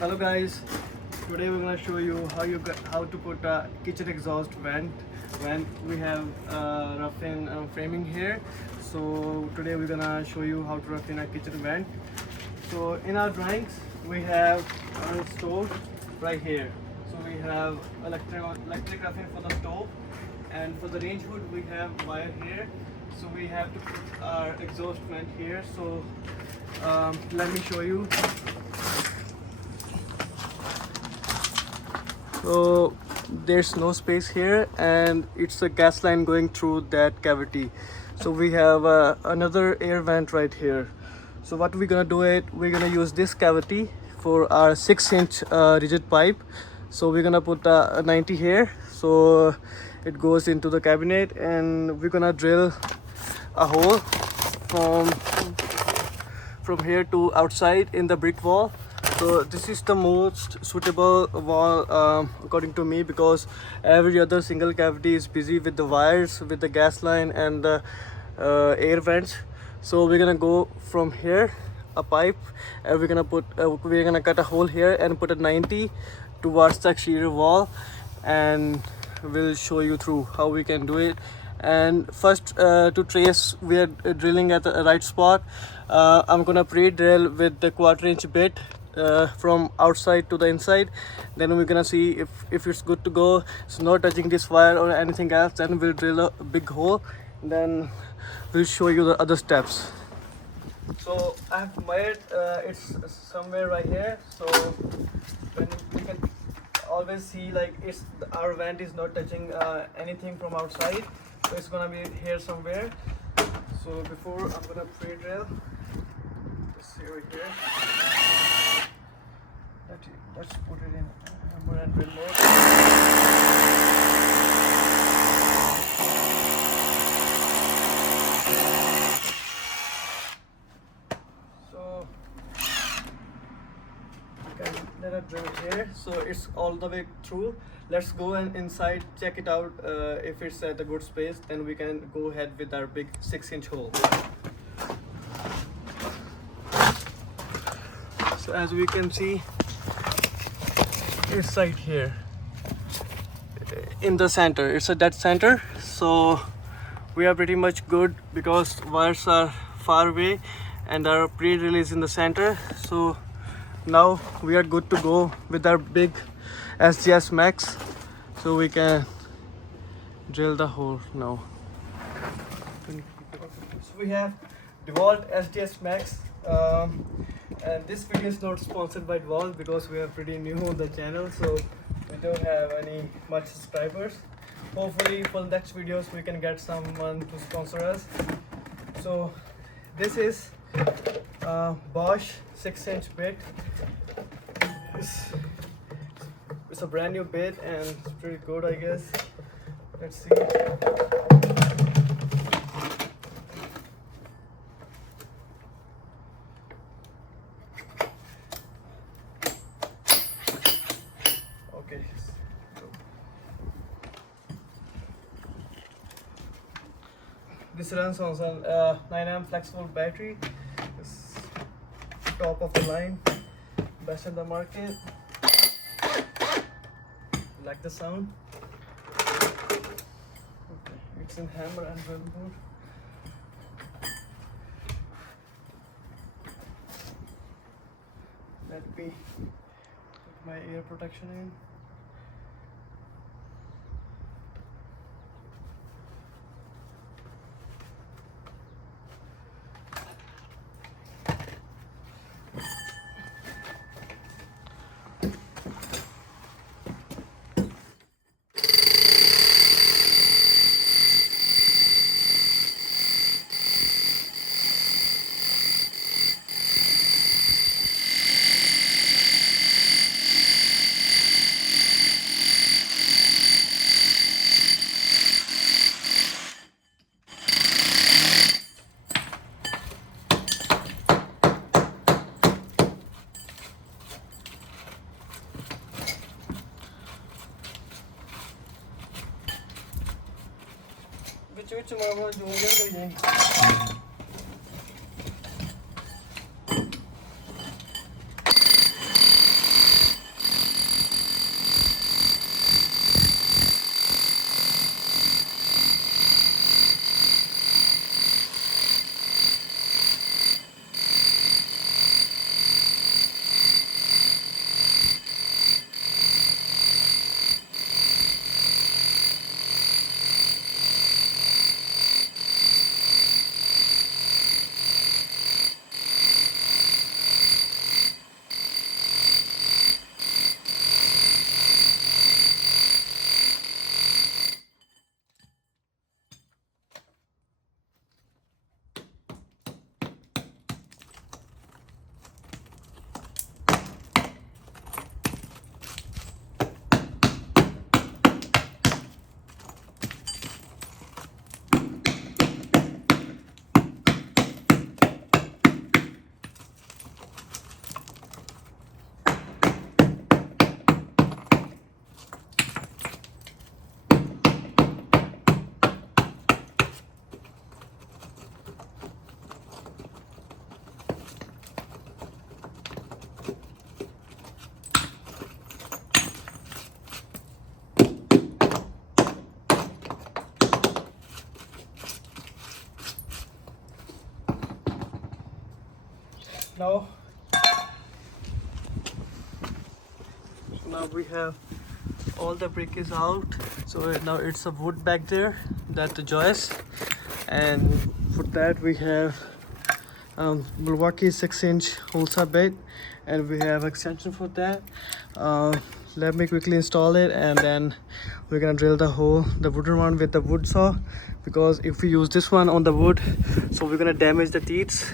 Hello guys, today we're gonna show you how to put a kitchen exhaust vent when we have rough-in framing here. So today we're gonna show you how to rough in a kitchen vent. So in our drawings we have a stove right here. So we have electric rough-in for the stove, and for the range hood we have wire here. So we have to put our exhaust vent here. So let me show you. So there's no space here, and it's a gas line going through that cavity. So we have another air vent right here. So what we're gonna do it, we're gonna use this cavity for our 6-inch rigid pipe. So we're gonna put a 90 here, so it goes into the cabinet, and we're gonna drill a hole from here to outside in the brick wall. So this is the most suitable wall according to me, because every other single cavity is busy with the wires, with the gas line and the air vents. So we're gonna go from here a pipe, and we're gonna cut a hole here and put a 90 towards the exterior wall, and we'll show you through how we can do it. And first, to trace we are drilling at the right spot, I'm gonna pre-drill with the 1/4-inch bit from outside to the inside. Then we're gonna see if it's good to go, it's not touching this wire or anything else, then we'll drill a big hole, then we'll show you the other steps. So I have wired, it's somewhere right here, so when you can always see like our vent is not touching anything from outside, so it's gonna be here somewhere. So before I'm gonna pre-drill this over here. Let's put it in hammer and drill mode. So you can let it drill here. So it's all the way through. Let's go and inside check it out. If it's at a good space, then we can go ahead with our big 6-inch hole. So as we can see, it's right here in the center. It's a dead center, so we are pretty much good because wires are far away and our pre-drill is in the center. So now we are good to go with our big SDS max, so we can drill the hole now. So we have DeWalt SDS max, and this video is not sponsored by DeWalt because we are pretty new on the channel, so we don't have any much subscribers. Hopefully for the next videos we can get someone to sponsor us. So this is Bosch 6-inch bit. It's a brand new bit and it's pretty good, I guess. Let's see. Okay. This runs on some 9 amp flexible battery. It's top of the line, best in the market. Like the sound. Okay. It's in hammer and drill mode. Let me put my ear protection in. ਵਿੱਚ ਮਾਮਾ ਜੋ ਗਿਆ now we have all the brick is out. So now it's a wood back there, that the joist, and for that we have Milwaukee 6-inch Hulsa bit, and we have extension for that. Let me quickly install it, and then we're gonna drill the hole, the wooden one, with the wood saw, because if we use this one on the wood, so we're gonna damage the teeth,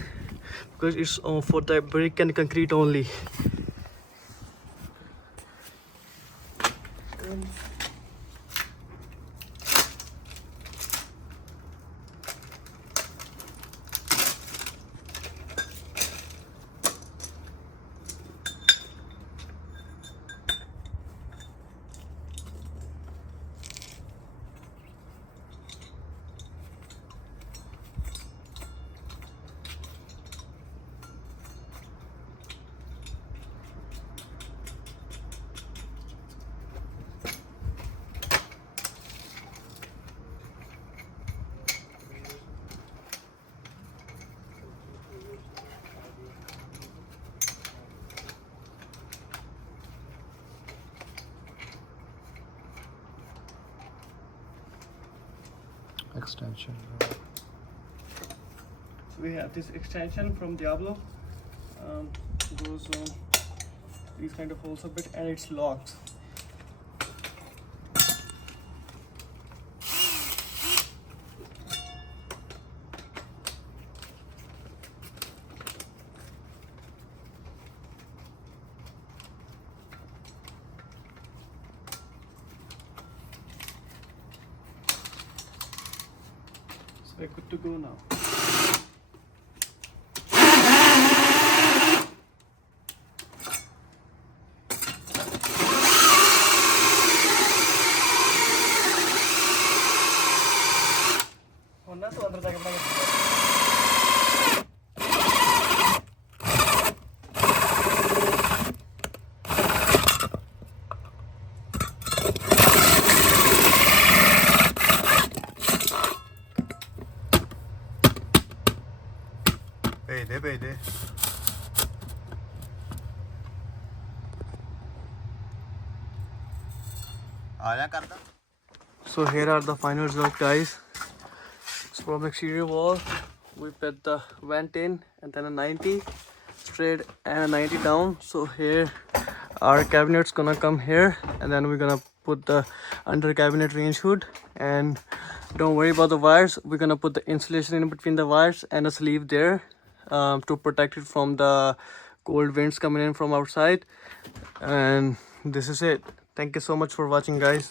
because it's for the brick and concrete only. Extension. So we have this extension from Diablo, goes these kind of holes a bit, and it's locked. So we're good to go now. होना तो अंदर जाके बना Pede. So here are the final result, guys. So from exterior wall, we put the vent in, and then a 90 straight and a 90 down. So here our cabinet's gonna come here, and then we're gonna put the under cabinet range hood. And don't worry about the wires, we're gonna put the insulation in between the wires and a sleeve there, to protect it from the cold winds coming in from outside. And this is it. Thank you so much for watching, guys.